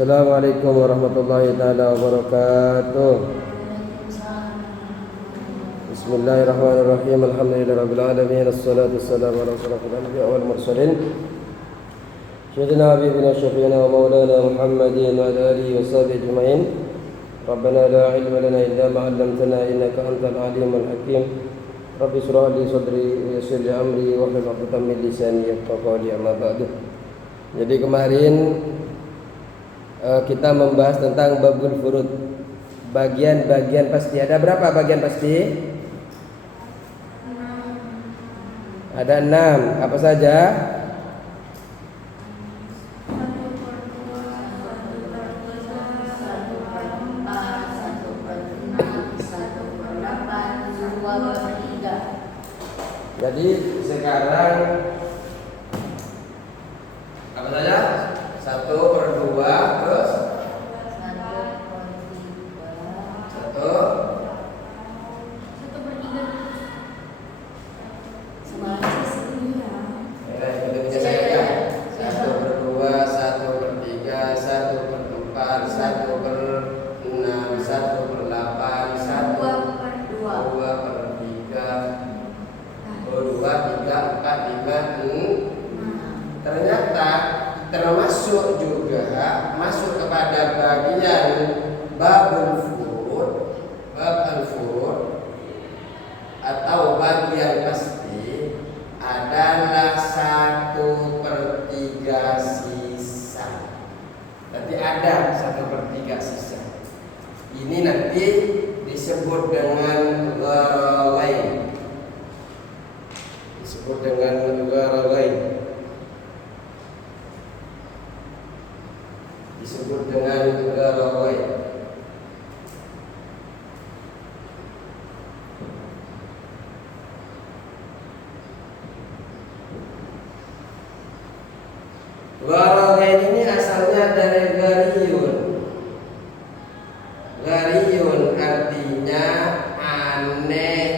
Assalamualaikum warahmatullahi taala wabarakatuh. Bismillahirrahmanirrahim. Alhamdulillahirabbil alamin. Wassalatu wassalamu ala asyrafil anbiya'i wal mursalin. Sayyidina habibina syafi'ina wa maulana Muhammadin wa ala alihi wa sahbihi ajma'in. Rabbana la ilma lana illa ma 'allamtana innaka antal alimul hakim. Rabbi shrah li sadri wa yassir li amri wa hlul 'uqdatam min lisani yafqahu qawli, amma ba'du. Jadi kemarin kita membahas tentang babul furud, bagian-bagian pasti. Ada berapa bagian pasti? Ada 6. Apa saja? Jadi sekarang apa saja? 1/2 terus 1/2 ternyata termasuk juga masuk kepada bagian babul furud, bab al-furud atau bagian pasti adalah 1/3 sisa. Nanti ada 1/3 sisa. Ini nanti disebut dengan gharawain. Disebut dengan gharawain. Disebut dengan gharawain. Gharawain ini asalnya dari ghariyun. Ghariyun artinya aneh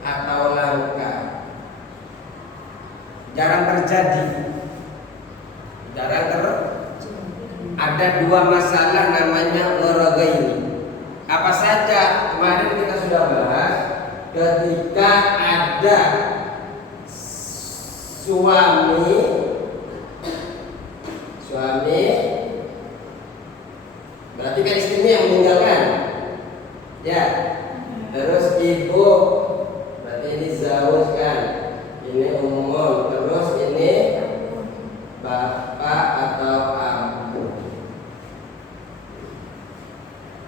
atau langka, jarang terjadi. Ada 2 masalah namanya gharawain. Apa saja? Kemarin kita sudah bahas. Ketika ada suami berarti kan istrinya yang meninggalkan, ya. Terus ibu, berarti ini zauj kan, ini umum. Terus ini bapak atau abu.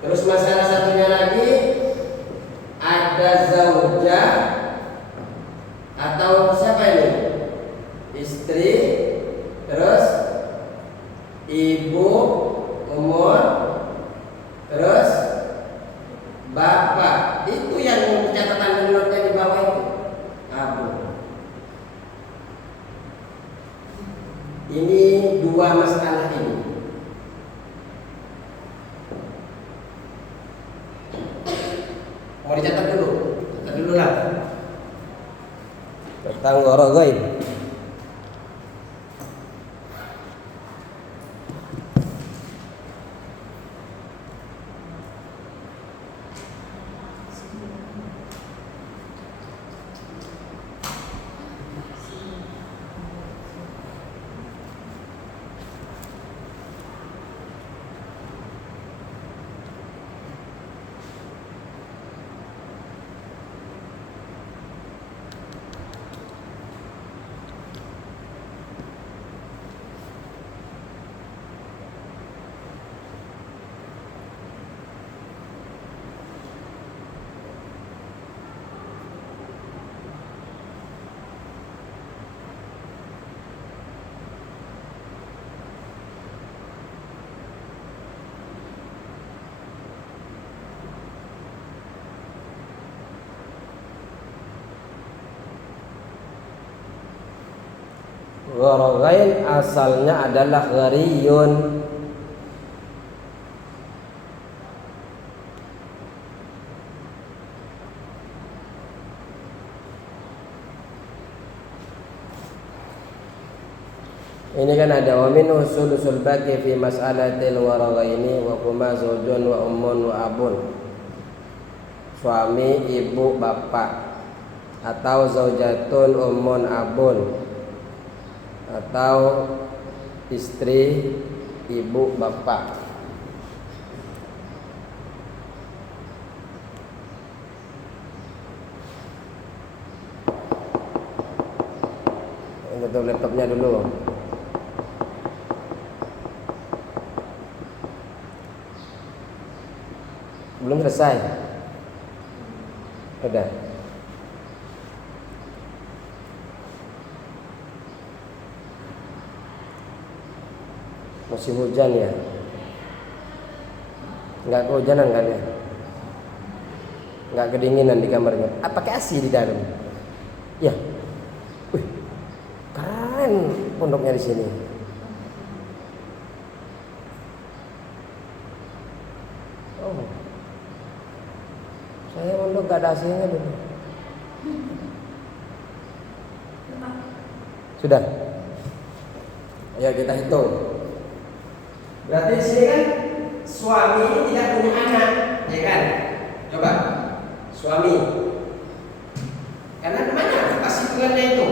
Terus masalah satunya lagi ada zaujah atau siapa ini? Istri. Terus ibu umur. Terus bapak. Itu yang catatan menurutnya di bawah itu. Abu. Ini 2 masalah ini. Mau dicatat dulu. Catat dulu lah. Tentang gharawain. Gharawain asalnya adalah ghariyun. Ini kan ada wa min usul baqi fi mas'alatil waraghaini wa huma zawjun wa ummun wa abun. Suami, ibu, bapak, atau zaujatun, ummun, abun, atau istri, ibu, bapak. Tutup laptopnya dulu. Belum selesai. Udah. Musim hujan ya. Enggak kehujanan kan ya? Enggak kedinginan di kamarnya. Apa pakai AC di dalam? Ya. Wih. Keren pondoknya di sini. Oh. Saya pondok gak ada AC-nya dulu. Sudah. Ayo kita hitung. Berarti di sini kan suami ini tidak punya anak, ya kan? Coba. Suami. Karena mana pas hitungannya itu?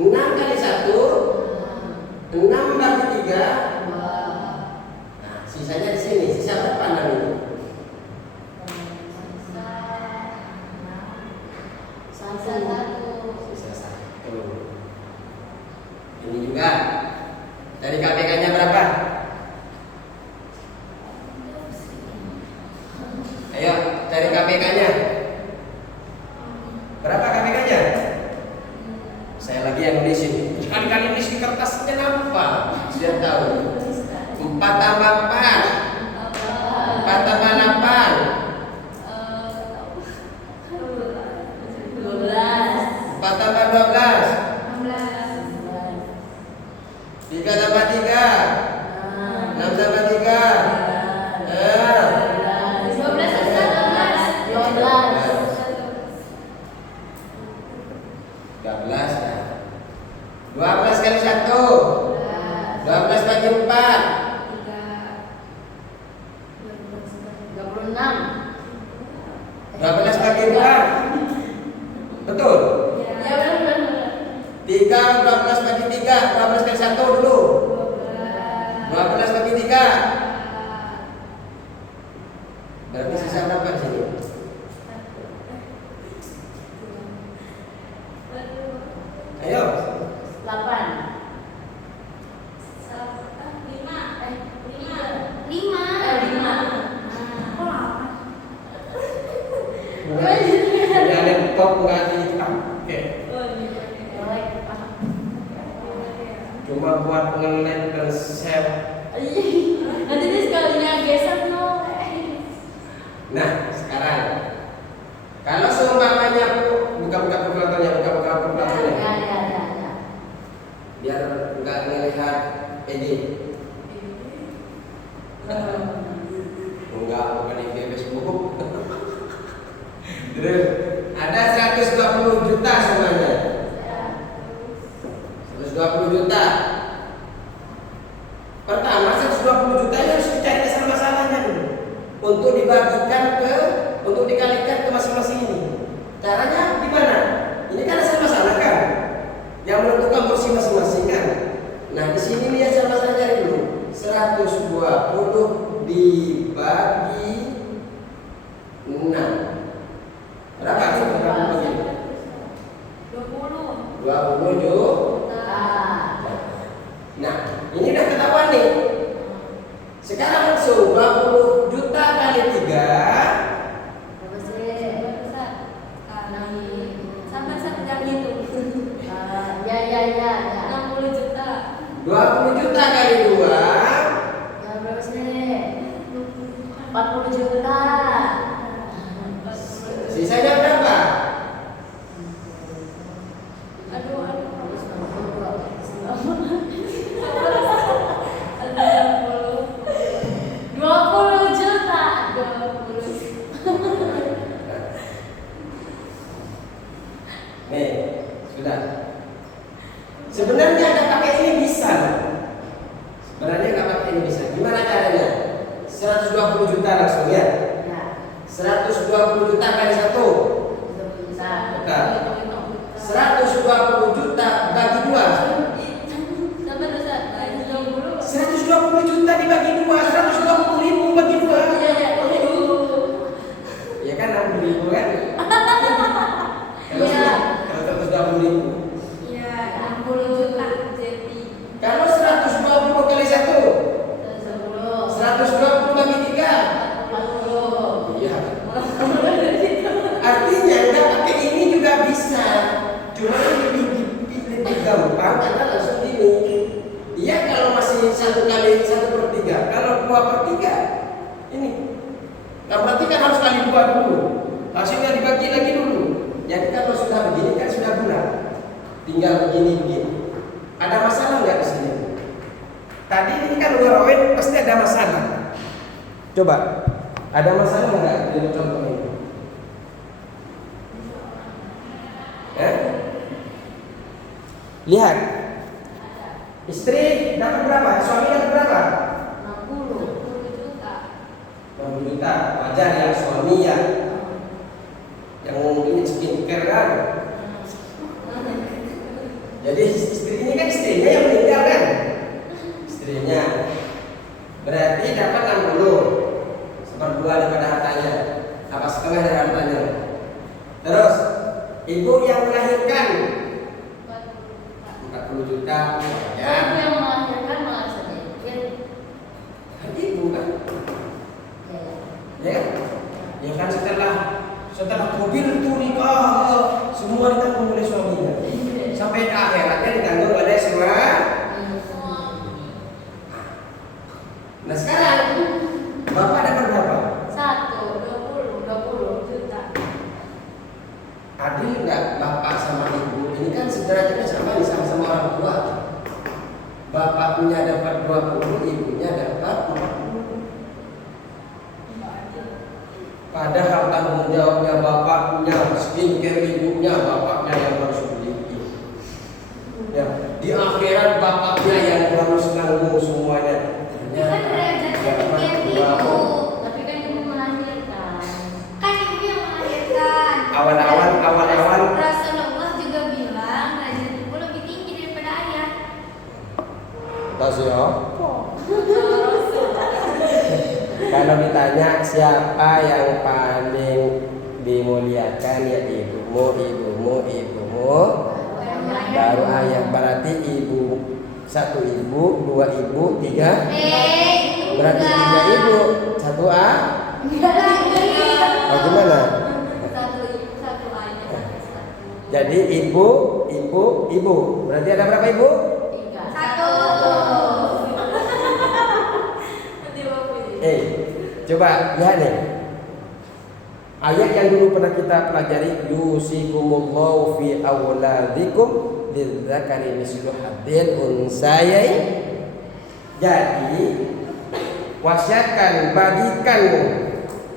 Enam kali 1, 6 bagi sini. Sisa berapa 6 ini? Sisa 1. Ini juga. Dari KPK-nya berapa? Ayo, cari KPK-nya. Berapa KPK-nya? Saya lagi yang nulis ini. Sekali-kali nulis di kertasnya nampak. Sudah tahu. 4 tambah 4. 4 tambah 8. 4 tambah 12. 3 tambah 3. 6 tambah 3. 12 kali 1 12 bagi 4 36. 12 bagi 4 betul? Ya benar. 3 12 bagi 3 12 kali 1 dulu 12 bagi 3 berarti sisa berapa di sini? Ayo 8. 5. Ada laptop nggak dipakai cuma buat nge-lem dan save. Nanti dia sekalinya geser no. Nah sekarang kalau seumpamanya buka-buka kalkulatornya Ya. biar nggak ngelihat PD. Enggak, bukan di Facebook. Terus ada 120 juta semuanya. 120 juta. Pertama 120 juta ini harus dicari asal masalahnya dulu. Untuk dikalikan ke masing-masing ini. Caranya gimana? Ini kan asal masalah kan? Yang menentukan porsi masing-masing kan? Nah di sini lihat asal masalahnya dulu. 120 dibagi 6. Berapa sih? Berapa bagi? 20 juta. Nah, ini udah ketahuan nih. Sekarang langsung 20 juta kali 3. Berapa sih? Sampai yang itu. Ya. 60 juta. 20 juta kali 2. Ya berapa sih? 40 juta. Sisanya berapa? Aduh. 20 juta. Nih, sudah. Sebenarnya nggak pakai ini bisa. Gimana caranya? 120 juta langsung ya. 120 juta kali 1. Betul. 120 juta bagi 2. 120 juta dibagi 2, 120 ribu bagi 2. Ya kan 60 ribu kan? Kalau 120 ribu. Iya, 60 juta jadi. Kalau 120 kali 1. 120 bagi 3. 40. Iya. Artinya nggak pakai ini juga bisa. Cuma lebih gampang karena langsung ini. Iya kalau masih 1 kali 1/3. Kalau 2/3 ini. Nah berarti kan harus kali 2 dulu. Hasilnya dibagi lagi dulu. Jadi kalau sudah begini kan sudah bulat. Tinggal begini. Ada masalah nggak di sini? Tadi ini kan warawet pasti ada masalah. Coba, ada masalah nggak dengan contoh ini? Lihat, istri dapat berapa? Suami dapat berapa? 60 juta. 60 juta. Wajar ya suami ya. Yang mungkin skincare kan. Jadi istri ini kan istrinya yang meninggal kan? Istrinya. Berarti dapat 60. setengah dari hartanya. Terus ibu yang melahirkan 40 juta ya. Ibu yang melahirkan malah sedikit. Ibu kan? Ya kan? Ya kan setelah mobil itu nikah semua ditanggung oleh suaminya. Sampai ke akhiratnya ditanggung oleh semua. Nah sekarang bapak dapat berapa? 20 juta. Adil nggak bapak sama ibu? Ini kan sederajatnya sama nih, sama-sama orang tua. Bapaknya dapat 20, ibunya dapat 40. Padahal tanggung jawabnya bapaknya, skincare ibunya, bapaknya yang harus beli. Ya, di akhirat bapaknya yang harus nanggung semuanya. Kan derajatnya tinggi ibu. Tapi kan ibu melahirkan. Kan ibu yang melahirkan. Awal-awal. Rasulullah juga bilang derajat ibu lebih tinggi daripada ayah. Tahu ya? Kalau ditanya siapa yang paling dimuliakan, ya ibumu, baru ayah. Berarti ibu, 1 ibu, 2 ibu, 3. Berarti 3 ibu, 1 A. Enggak lagi. Oh gimana? 1 ibu, 1 ayah, 1. Jadi ibu. Berarti ada berapa ibu? 3. 1. Coba lihat nih. Ayat yang dulu pernah kita pelajari, yusikumullahu fi awladikum lidzakari mislu hadzil unsayain. Jadi wasiatkan, bagikan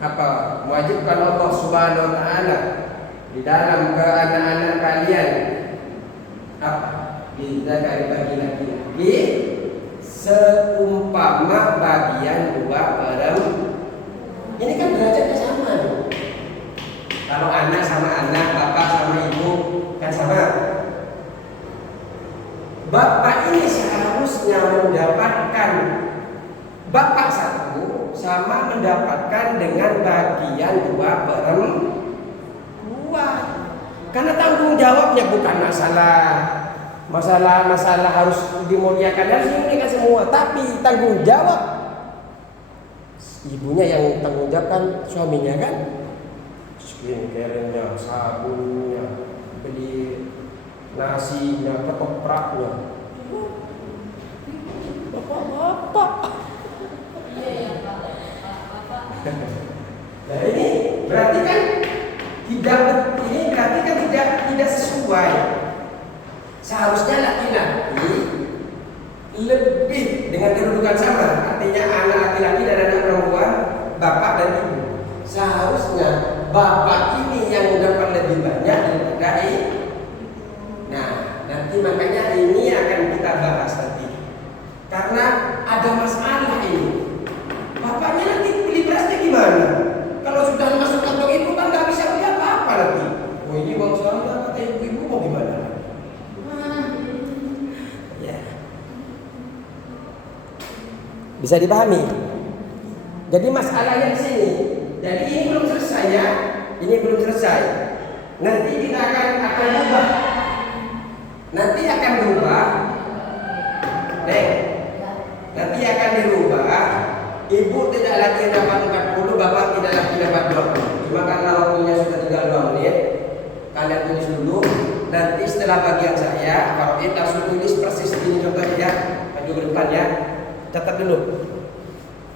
mewajibkan Allah Subhanahu wa taala di dalam ke anak-anak kalian lidzakari bagi laki-laki seumpama bagian 2 perempuan. Ini kan derajatnya sama nih. Kalau anak sama anak, bapak sama ibu kan sama. Bapak ini seharusnya mendapatkan, bapak 1 sama mendapatkan dengan bagian 2 perempuan. Karena tanggung jawabnya bukan masalah harus dimuliakan, harus dimuliakan semua, tapi tanggung jawab ibunya yang tanggung jawab kan suaminya kan, skincare-nya, sabunnya, beli nasinya, ketopraknya. Bapak. Nah ini berarti kan tidak sesuai. Seharusnya laki-laki lebih dengan kedudukan sama, artinya anak laki-laki dan anak perempuan, bapak dan ibu. Seharusnya bapak ini yang dapat lebih banyak daripada ibu. Nah, nanti makanya ini akan kita bahas nanti. Karena ada masalah ini. Bapaknya nanti beli berasnya gimana? Kalau sudah masuk kantong ibu kan nggak bisa beli apa-apa nanti. Oh ini uang suaminya, kata ibu mau gimana? Bisa dipahami? Jadi masalahnya di sini. Jadi ini belum selesai ya. Ini belum selesai. Nanti kita akan berubah. Nanti akan berubah. Nanti akan dirubah. Ibu tidak lagi dapat 40, bapak tidak lagi dapat 20. Cuma karena waktunya sudah tinggal 2 menit, kalian tulis dulu. Nanti setelah bagian saya, kalau kita langsung tulis persis ini contohnya ya. Maju ke depan ya. Catat dulu.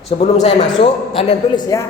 Sebelum saya masuk, kalian tulis ya.